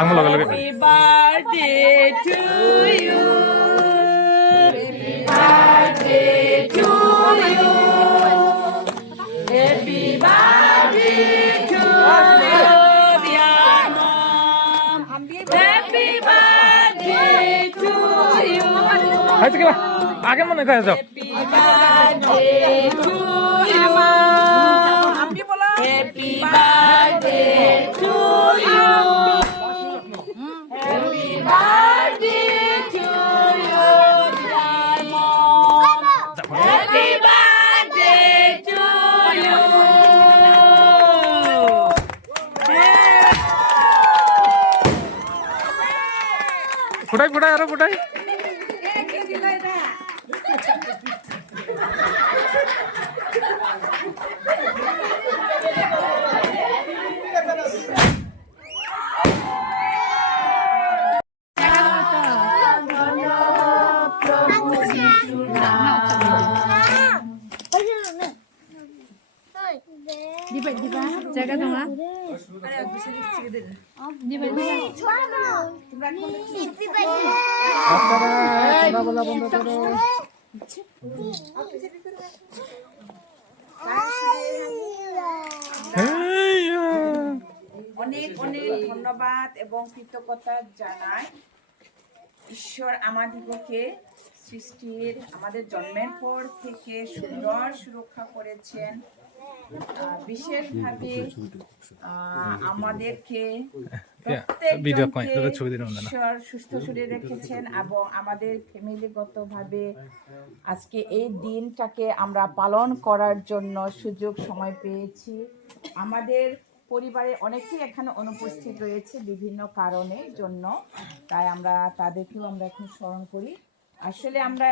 আঙুল লগে লগে Happy birthday to you. Happy birthday to you. Happy birthday to you, dear mom. Happy birthday to you. হয়েছে কি আগে মনে করে যাও Happy birthday to you. Happy birthday to you. Happy birthday to you, dear mom. Happy birthday to you. ফুটাই ফুটাই আরো ফুটাই জায়গা তোমরা অনেক অনেক ধন্যবাদ এবং কৃতজ্ঞতা জানাই ঈশ্বর আমাদিগকে সৃষ্টির আমাদের জন্মের পর থেকে সুন্দর সুরক্ষা করেছেন বিশেষভাবে আমাদেরকে ঈশ্বর সুস্থ শরীরে রেখেছেন এবং আমাদের ফ্যামিলিগতভাবে আজকে এই দিনটাকে আমরা পালন করার জন্য সুযোগ সময় পেয়েছি আমাদের পরিবারে অনেকেই এখানে অনুপস্থিত রয়েছে বিভিন্ন কারণের জন্য তাই আমরা তাদেরকেও আমরা এখন স্মরণ করি আসলে আমরা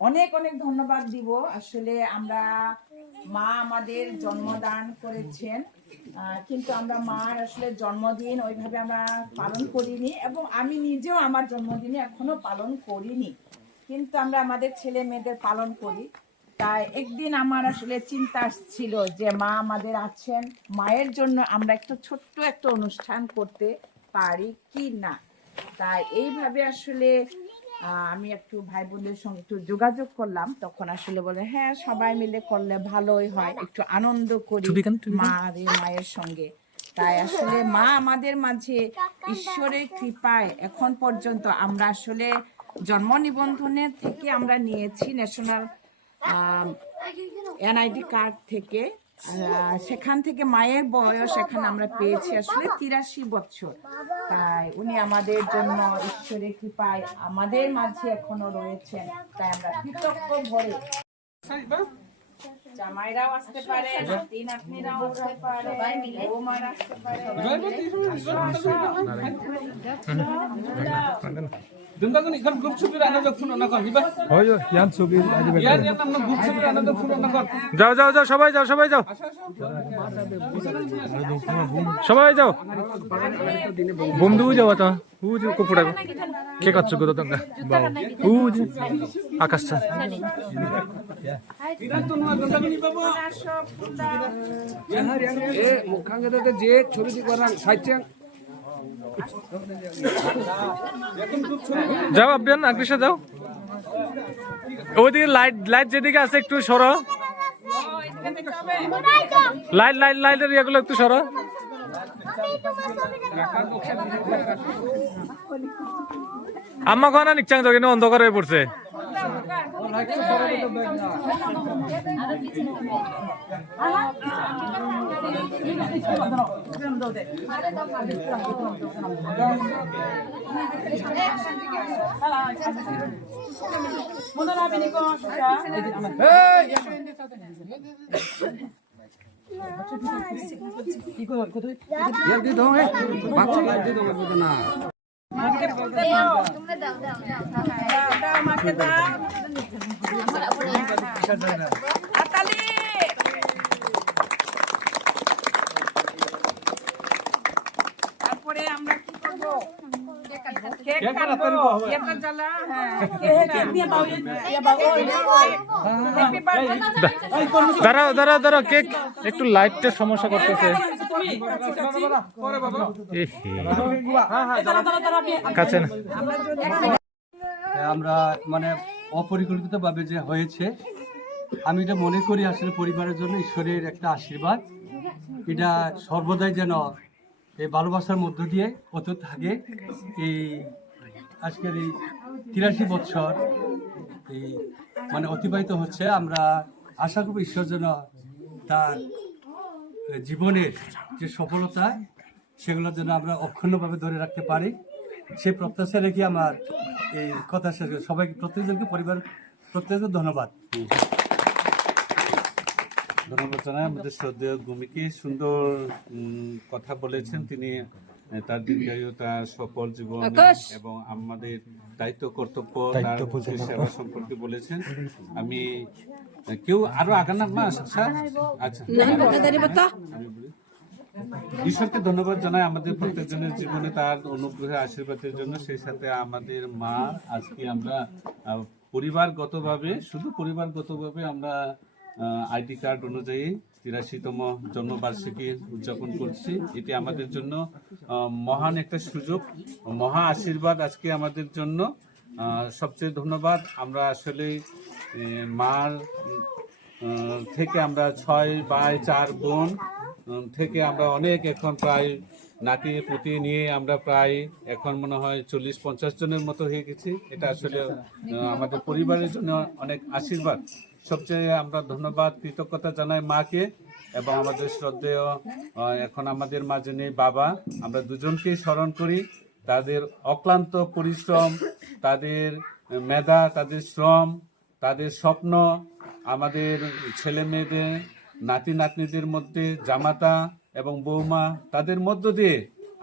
অনেক অনেক ধন্যবাদ দিব আসলে আমরা মা আমাদের জন্মদান করেছেন কিন্তু আমরা মার আসলে জন্মদিন ওইভাবে আমরা পালন করিনি এবং আমি নিজেও আমার জন্মদিনে এখনো পালন করিনি কিন্তু আমরা আমাদের ছেলে মেয়েদের পালন করি তাই একদিন আমার আসলে চিন্তা ছিল যে মা আমাদের আছেন মায়ের জন্য আমরা একটা ছোট্ট একটা অনুষ্ঠান করতে পারি কি না তাই এইভাবে আসলে আমি একটু ভাই বোনদের সঙ্গে একটু যোগাযোগ করলাম তখন আসলে বলে হ্যাঁ সবাই মিলে করলে ভালোই হয় একটু আনন্দ করি মায়ের সঙ্গে তাই আসলে মা আমাদের মাঝে ঈশ্বরের কৃপায় এখন পর্যন্ত আমরা আসলে জন্ম নিবন্ধনের থেকে আমরা নিয়েছি ন্যাশনাল এনআইডি কার্ড থেকে সেখান থেকে মায়ের বয়স এখানে আমরা পেয়েছি আসলে 83 বছর তাই উনি আমাদের জন্য ঈশ্বরের কৃপায় আমাদের মাঝে এখনো রয়েছেন তাই আমরা কৃতজ্ঞ ভরে জামাইরাও আসতে পারে নাতি নাতনিরাও আসতে পারে বৌমারা আসতে পারে Dundagun ikan grup supir ana da phone na kar biba. হয়ে ইয়ান ছবি Yan yan namna grup supir ana da phone na kar. যাও যাও যাও সবাই যাও সবাই যাও সবাই যাও বন্ধু যাও তো হুজ কো ফুটাগো কে কাচ্ছ গো তোমরা হুজ আকাশটা Idan to na dundagun baba. E mukhange da je chori di koran saichang. যাও আবিয়ান আগ্রিসা যাও ওইদিকে লাইট লাইট যেদিকে আছে একটু সরো লাইট লাইট লাইটের ইয়েগুলো একটু সরো আম্মা খানা নিচ্ছাং তো কিন্তু অন্ধকার হয়ে পড়ছে Yan di dong eh. Baca lagi dong na. তারপরে আমরা কি করবো কেক কাটবো এটা জ্বালা হ্যাঁ কেক নিয়ে বাউ হ্যাপি বার্থডে দাঁড়াও দাঁড়াও দাঁড়াও, কেক একটু লাইটের সমস্যা করতেছে। কাছে না, আমরা মানে অপরিকল্পিতভাবে যে হয়েছে, আমি এটা মনে করি আসলে পরিবারের জন্য ঈশ্বরের একটা আশীর্বাদ। এটা সর্বদাই যেন এই ভালোবাসার মধ্য দিয়ে অত থাকে। এই আজকের এই 83 বছর এই মানে অতিবাহিত হচ্ছে। আমরা আশা করব ঈশ্বর যেন তার জীবনের যে সফলতা সেগুলো যেন আমরা অক্ষুণ্ণভাবে ধরে রাখতে পারি, সেই প্রত্যাশা রেখে আমার এই কথা শেষ করি। সবাইকে প্রত্যেকজনকে পরিবার প্রত্যেককে ধন্যবাদ। ধন্যবাদ জানাই আমাদের শ্রদ্ধেয় ভূমিকে। সুন্দর কথা বলেছেন তিনি, তার দীর্ঘায়ু, তার সফল জীবন এবং আমাদের দায়িত্ব কর্তব্য, তার সেবা সম্পর্কে বলেছেন। আমি কেউ আরো আগান না স্যার? আচ্ছা, আমি বলি ঈশ্বরকে ধন্যবাদ জানাই আমাদের প্রত্যেকজনের জীবনে তার অনুগ্রহে আশীর্বাদের জন্য। সেই সাথে আমাদের মা, আজকে আমরা পরিবারগতভাবে, শুধু পরিবারগতভাবে আমরা আইডি কার্ড অনুযায়ী 83তম জন্মবার্ষিকী উদযাপন করছি। এটি আমাদের জন্য মহান একটা সুযোগ, মহা আশীর্বাদ আজকে আমাদের জন্য। সবচেয়ে ধন্যবাদ। আমরা আসলে মার থেকে আমরা 6 ভাই 4 বোন থেকে আমরা অনেক, এখন প্রায় নাতি পুতি নিয়ে আমরা প্রায় এখন মনে হয় 40-50 জনের মতো হয়ে গেছি। এটা আসলে আমাদের পরিবারের জন্য অনেক আশীর্বাদ। সবচেয়ে আমরা ধন্যবাদ, কৃতজ্ঞতা জানাই মাকে এবং আমাদের শ্রদ্ধেয় এখন আমাদের মাঝে নেই বাবা। আমরা দুজনকেই স্মরণ করি। তাদের অক্লান্ত পরিশ্রম, তাদের মেধা, তাদের শ্রম, তাদের স্বপ্ন, আমাদের ছেলে মেয়েদের, নাতি নাতনিদের মধ্যে জামাতা এবং বৌমা, তাদের মধ্য দিয়ে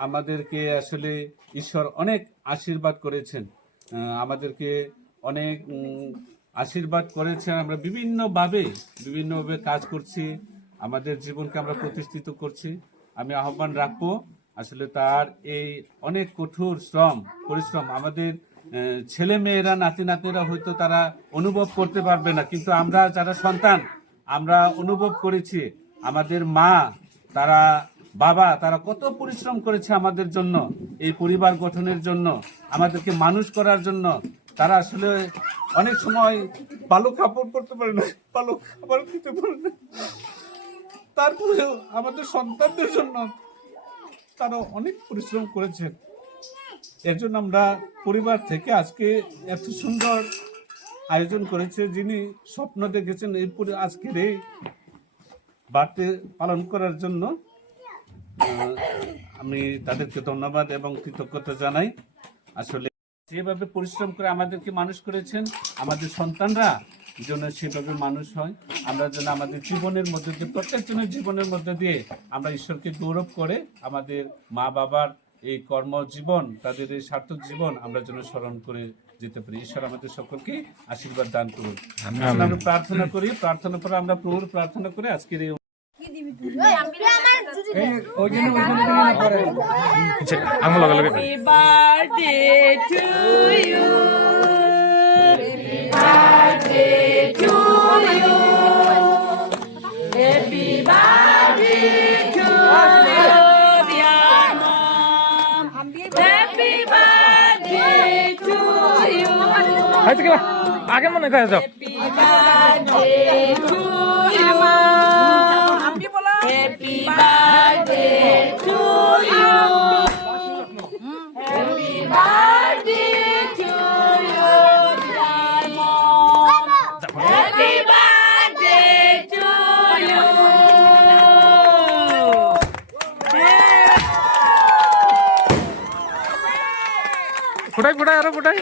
আমাদেরকে আসলে ঈশ্বর অনেক আশীর্বাদ করেছেন, আমাদেরকে অনেক আশীর্বাদ করেছেন। আমরা বিভিন্নভাবে কাজ করছি, আমাদের জীবনকে আমরা প্রতিষ্ঠিত করছি। আমি আহ্বান রাখবো আসলে তার এই অনেক কঠোর পরিশ্রম আমাদের ছেলে মেয়েরা, নাতি নাতনিরা হয়তো তারা অনুভব করতে পারবে না, কিন্তু আমরা যারা সন্তান আমরা অনুভব করেছি। আমাদের মা, তারা বাবা, তারা কত পরিশ্রম করেছে আমাদের জন্য, এই পরিবার গঠনের জন্য, আমাদেরকে মানুষ করার জন্য। তারা আসলে অনেক সময় ভালো কাপড় পরতে পারে না, ভালো খাবার খেতে পারে না, তারপরেও আমাদের সন্তানদের জন্য তারা অনেক পরিশ্রম করেছেন। এর জন্য আমরা পরিবার থেকে আজকে এত সুন্দর আয়োজন করেছে। যিনি স্বপ্ন দেখেছেন এরপরে আজকের এই বার্থডে পালন করার জন্য, আমি তাদেরকে ধন্যবাদ এবং কৃতজ্ঞতা জানাই। আসলে যেভাবে পরিশ্রম করে আমাদেরকে মানুষ করেছেন, আমাদের সন্তানরা যেন সেভাবে মানুষ হয়। আমরা যেন আমাদের জীবনের মধ্যে দিয়ে, প্রত্যেকজনের জীবনের মধ্যে দিয়ে আমরা ঈশ্বরকে গৌরব করে আমাদের মা বাবার এই কর্মজীবন, তাদের এই সার্থক জীবন আমরা যেন স্মরণ করে যেতে পারি। ঈশ্বর আমাদের সকলকে আশীর্বাদ দান করুন। আমরা প্রার্থনা করি, প্রার্থনা করে আমরা প্রভুর প্রার্থনা করে আজকের এই আঙুল লগে লগে Happy birthday to you. Happy birthday to you. Happy birthday to you, dear mom. Happy birthday to you. আচ্ছা কি আগে মনে করে যাও। Happy birthday to you. Happy birthday to you. Happy birthday to you, dear mom. Happy birthday to you. ফুটাই ফুটাই আরো ফুটাই।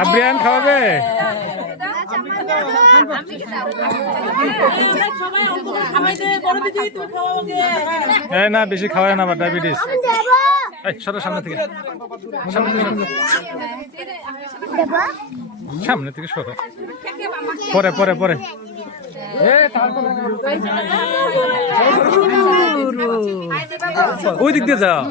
আব্রিয়ান খাওয়াবে না বেশি খাওয়ায় না আবার ডায়াবেটিস সরো সামনে থেকে সামনে থেকে সরো পরে পরে পরে ওই দিক দিয়ে যাও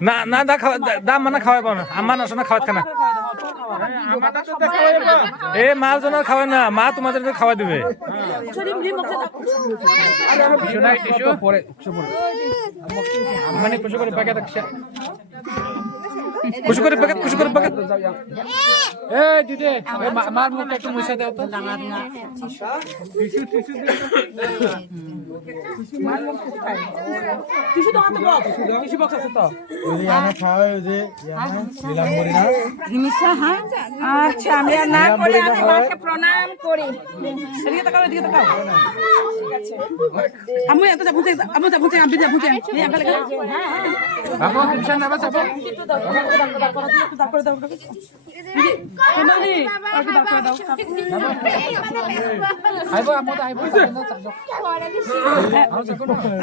না না দা খাওয়া দাম মানে খাওয়াই পাও না আমার না শোনা খাওয়াত না এ মাল জনের খাওয়ায় না মা তোমাদের খাওয়া দিবে মানে খুশি করে প্যাকেট খুশি করে প্যাকেট খুশি করে প্যাকেট এ দিদে মার মুখটা একটু মুছে দাও তো টিস্যু তো আনতে বল টিস্যু বক্স আছে তো ওই আনা খাওয়া ওই যে নিলাম করি না আচ্ছা আমি আর না করে আমি মাকে প্রণাম করি এদিকে তাকাও ঠিক আছে আমি এত যাবুতে আমি যাবুতে আমি যাবুতে এই আঙ্কেল বাবা টেনশন না বাবা করে দাও ফ্যামিলি একটু দাও করে দাও আইবো আমো আইবো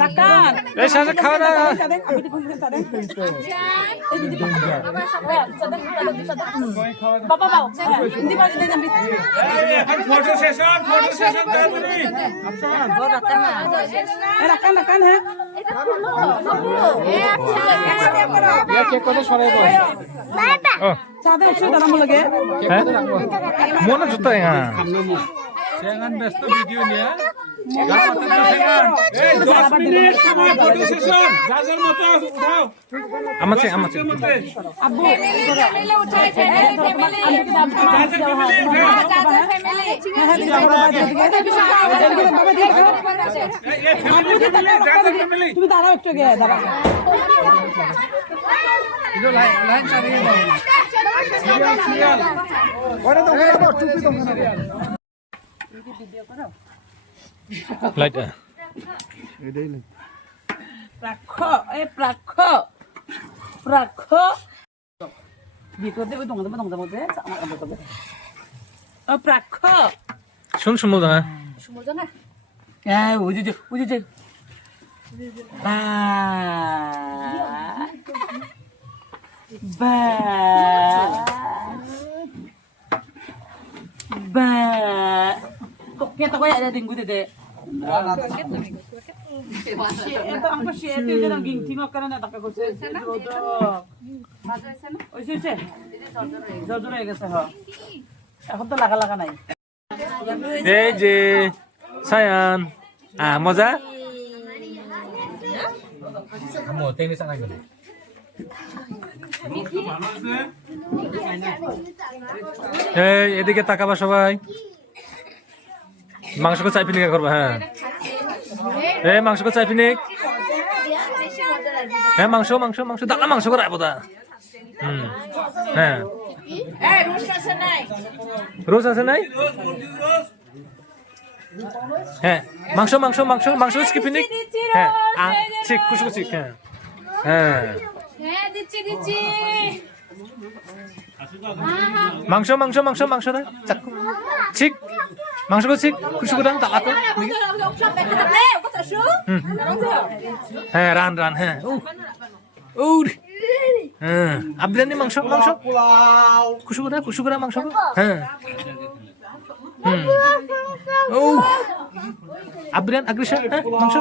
রাকান এই সাথে খাওয়া না সাদেন আমি তো ফোন করে সাদেন এই দিদি বাবা বাবা হিন্দি বাজে দেন আমি ফটো সেশন তাড়াতাড়ি রাকান রাকান হ্যাঁ ইয়া চেক করে সরাই দাও ও সাদেন একটু দাঁড়াম লাগে হ্যাঁ মনে জুতা হ্যাঁ সেখান ব্যস্ত ভিডিও নিয়ে এই 10 মিনিট সময় ফটো সেশন যার মতো উঠাও আমাছে আব্বু তুমি দাঁড়াও একটু গিয়ে দাঁড়াও লাইট প্রাক্ষ ভিতরে ওই দঙ্গা মধ্যে প্রাক্ষ শুন শুনবো না হ্যাঁ বুঝেছে Kita kaya ada tinggu dede. Itu angko share tuh jangan ginting kok karena tak aku share. ওই সে জজর হয়ে গেছে হ এখন তো লাগা নাই এই যে সায়ান মজা এই এদিকে তাকাবা সবাই মাংসকে চাই পিনিক করবা হ্যাঁ এই মাংসকে চাই পিনিক হ্যাঁ মাংস দাঁড়া মাংস করে আইবো দা হ্যাঁ রোজ আছে নাই হ্যাঁ মাংস কি পিনিক হ্যাঁ ঠিক খুশি হ্যাঁ হ্যাঁ দিচ্ছি মাংস দা চাকু ঠিক মাংস ঠিক খুশি করে তালা তো হ্যাঁ রান হ্যাঁ হ্যাঁ আব্রিয়ানি মাংস খুশি করে মাংস হ্যাঁ ও আব্রিয়ান আগ্রিসা মাংস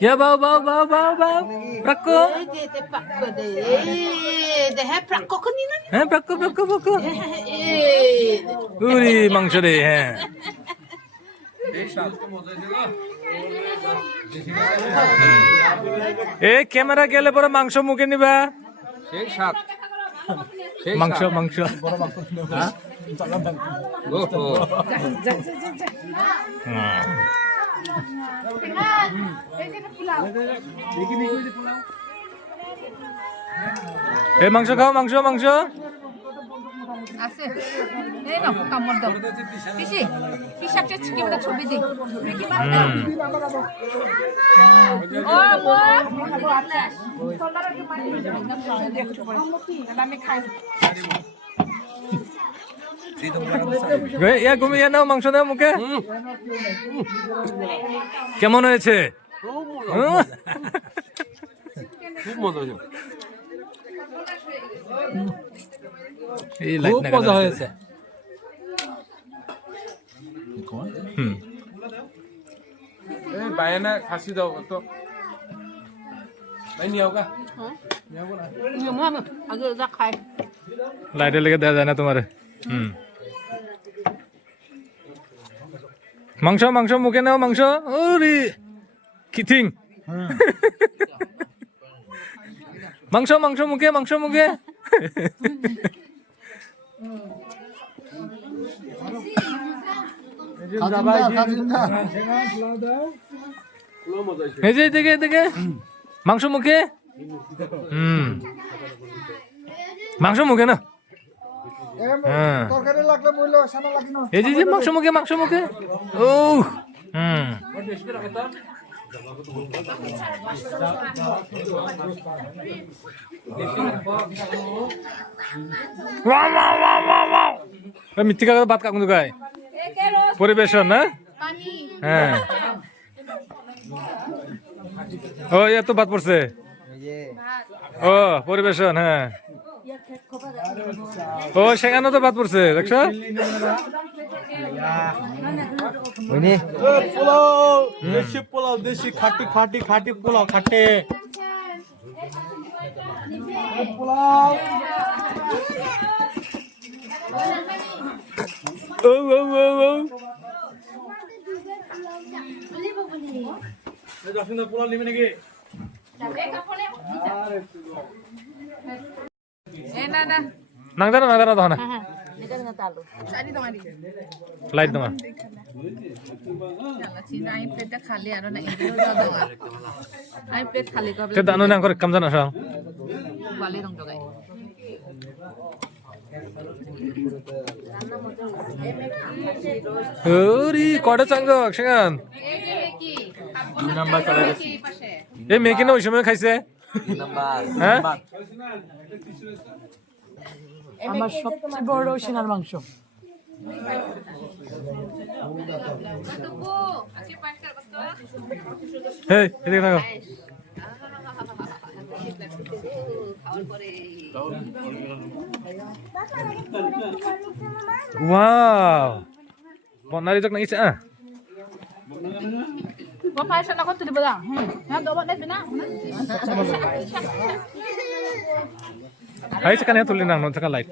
Ya bau bau bau bau bau. Prakko. হ্যাঁ প্রাক্য প্রাক্য প্রাক্য উরি মাংস রে হ্যাঁ এই ক্যামেরা গেলে পরে মাংস মুখে নিবা সেই সাত মাংস মাংস এই মাংস খাও মাংস মাংস আছে এই নাও কামড় দাও পিসি পিসাকে চিকেনটা ছবি দি কি মার দাও ও আমি খাই ইয়া ঘুমিয়ে নাও মাংস দাও মুখে কেমন হয়েছে খুব মজা হয়েছে এই লাইট না মজা হয়েছে এই বায়না খাসি দাও তো ভাই নিও কা আগে যা খাই লাইটে লেগে দেওয়া যায় না তোমার মাংস মাংস মুখে নাও মাংস ওরে কিথিং মাংস মাংস মুখে মাংস মুখে এই যে দেখে দেখে মাংস মুখে মাংস মুখে না এই যে মাংস মুখে মাংস মুখে ও মিথ্যা কথা ভাত কাকুন গায় পরিবেশন না হ্যাঁ ও এত ভাত পড়ছে ও পরিবেশন হ্যাঁ ও সেখানে তো ভাত পড়ছে দেখছো পোলাও দেশি পোলাও দেশি খাটি খাটি খাটি পোলাও খাটে পোলাও ও ও ও ও পোলাও নিবে নাকি নাংদা না তখন লাইট দমা আমি প্লেটটা খালি আর না আমি প্লেট খালি করব তে দানো না করে কম জানা সব বালি রং জগাই ওরি কড়া চাঙ্গ সেখান কি দুই নাম্বার চলে গেছে এই মেয়ে কিনা ওই সময় খাইছে হ্যাঁ আমার সবচেয়ে বড় সিনার মাংস হেই এদিকে থাকো ওয়াও বনারি তো নাইছে Có phải sao nó có từ bây giờ? Nó đâu bắt đấy na. Hai sekarang tulis nang non sekarang light.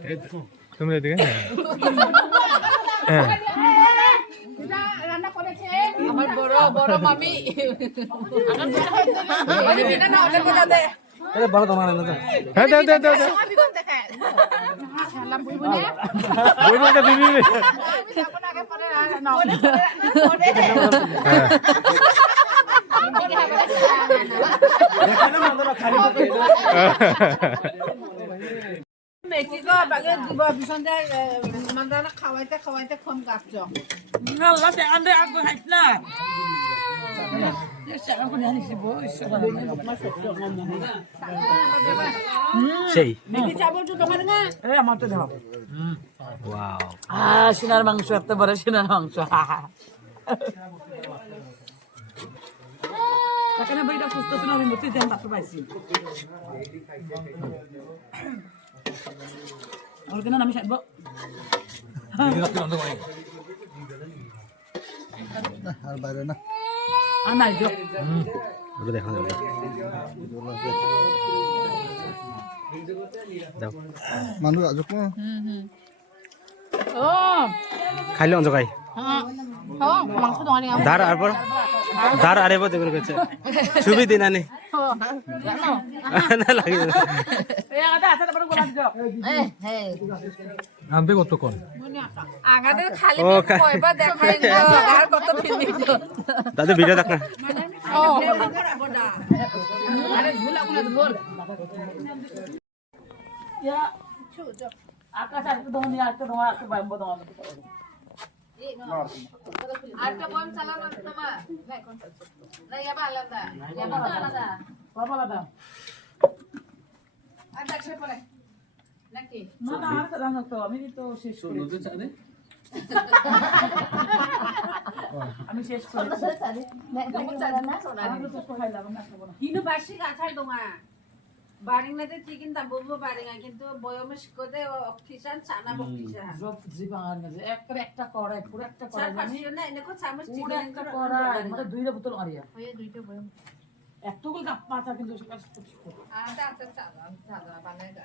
Tunggu deh kan. আমার বড় বড় মামি আরে বিনা না অর্ডার করে দে আরে বড় তোমার না হ্যাঁ দাও দাও দাও আমি কোন দেখে সালাম বুইবনে বুইবনে দিবি আপনাকে পরে না মেকিগো বাগে দিব বিসন্দে মানদানা খাওয়াইতে খাওয়াইতে কম গাছছ আল্লাহ সে আন্দে আগে হাইছলা সেই মেকি চাবল তো তোমার না এ আমার তো দাও ওয়াও সিনার মাংস এত বড় সিনার মাংস এখানে বইটা সুস্থ ছিল আমি মুতি দেন পাত্র পাইছি আর কেন আমি সাইব আর বাইরে না নাই যোগ ওটা দেখা যাবে দাও মানুষ আজক ও খাইলে অঞ্জ খাই হ্যাঁ মাংস দোকানে ধার আরপর ধার আরে বতে করে গেছে ছবি দিন আনি না লাগে এই আদা আছে তারপরে গোলাপ যোগ আনতে কত কোন আগাদের খালি ও, কয়বার দেখাই আর কত ফিল্মিং দাদু ভিডিও দেখ না ও আরে ঝুলা গুলো ঝোল ইয়া আকাশ আসতে দোন নিয়ে আসতে দোন আসতে বাইম্ব দোন আরেকটা বম চালানো তোমার না কোন না ইয়াবা আলাদা ইয়াবা আলাদা বাবা দাদা আর দেখছে পরে নাকি না না আর তো জানো তো আমি তো শেষ করেছি আমি শেষ করেছি আমি তো খাইলাম না খাবো না হিনু বার্ষিক আছাড় দোঙা বারিংনাতে চিকেন দাম বলবো বারিঙা কিন্তু বয়মেশ কোদে অফিসান চানা বকিসা সব জীবান একটা কড়াই পুরো একটা চার কড়াই পাঁচশো না এনেকো চামচ পুরো চিকেন একটা কড়াই মানে দুইটা বোতল মারিয়া ওই দুইটা বম এতগুলো কাপ পাতা কিন্তু সেটা আটা আটা চালা চালা বানাই গা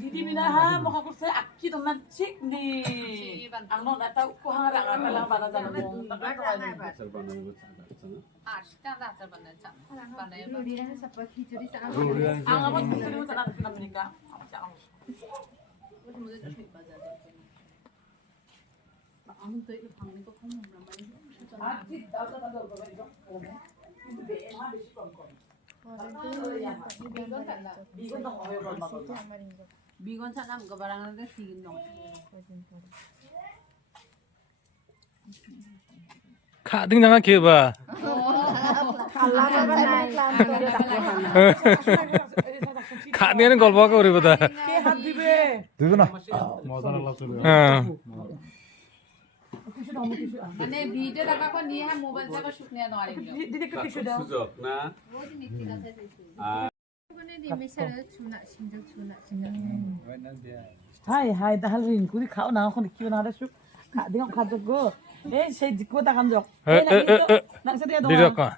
দিদি বিনা হা মহা করছে আকি তোমরা ঠিক নি আনো না তাও কোহা রাঙা পেলা বানা জানো আটটা আটা বানাই চা বানাই আমার ভিতরে মতো না না মিনিকা আমি তো এই ভাঙনে তো কম আমরা মানে আর ঠিক দাও দাও দাও কিন্তু বেমা বেশি কম কম বিগত হয় বলমা বিগন চানা আমগো বারাংনাতে চিকেন দং খাদিং না কি বা খাদিং গল্প করিব তা কে হাত দিবে দিবে না হ্যাঁ মানে ভিডিও দেখা কো নিয়ে মোবাইল থেকে শুট নিয়ে দাঁড়াই দিদি একটু টিস্যু দাও সুযোগ না রোজ মিক্সি আছে মানে রিমিসার ছুনা সিন্দুক ছুনা হাই হাই দাহাল রিংকুরি খাও না এখন কি না রে সুখ খা দিও খাদ্য গো এই সেই জিকো তাকান যাও না সে দিয়ে দাও ভিডিও কা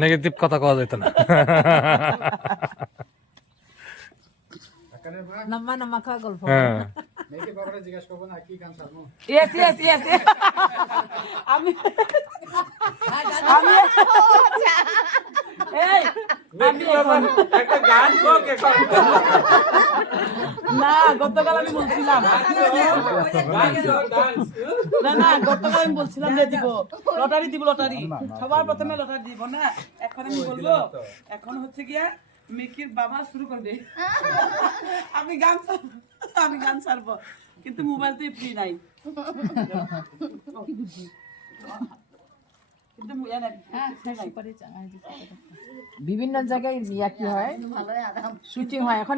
নেগেটিভ কথা কওয়া যাইতো না নাম্মা নাম্মা খা গল্প হ্যাঁ ইয়েস ইয়েস ইয়েস আমি আমি এই আমি একটা গান হোক এখন না গতকাল আমি বলছিলাম না না গতকাল আমি বলছিলাম যে দিব লটারি দিব লটারি সবার প্রথমে লটারি দিব না এখন আমি বলবো এখন হচ্ছে গিয়া মিকির বাবা শুরু করবে আমি গান ছাড়বো কিন্তু মোবাইলতে ফ্রি নাই কিন্তু বিভিন্ন জায়গায় ইয়া কি হয় শুটিং হয় এখন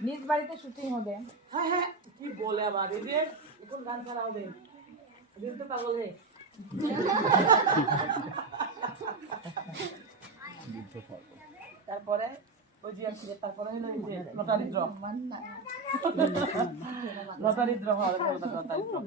নিজ বাড়িতে শুটিং হবে হ্যাঁ হ্যাঁ কি বলে আবার এই যে এখন গান ছাড়া হবে দিন তো পাগল রে তারপরে ওই যে তারপরে হলো এই যে লটারি ড্র লটারি ড্র হবে লটারি ড্র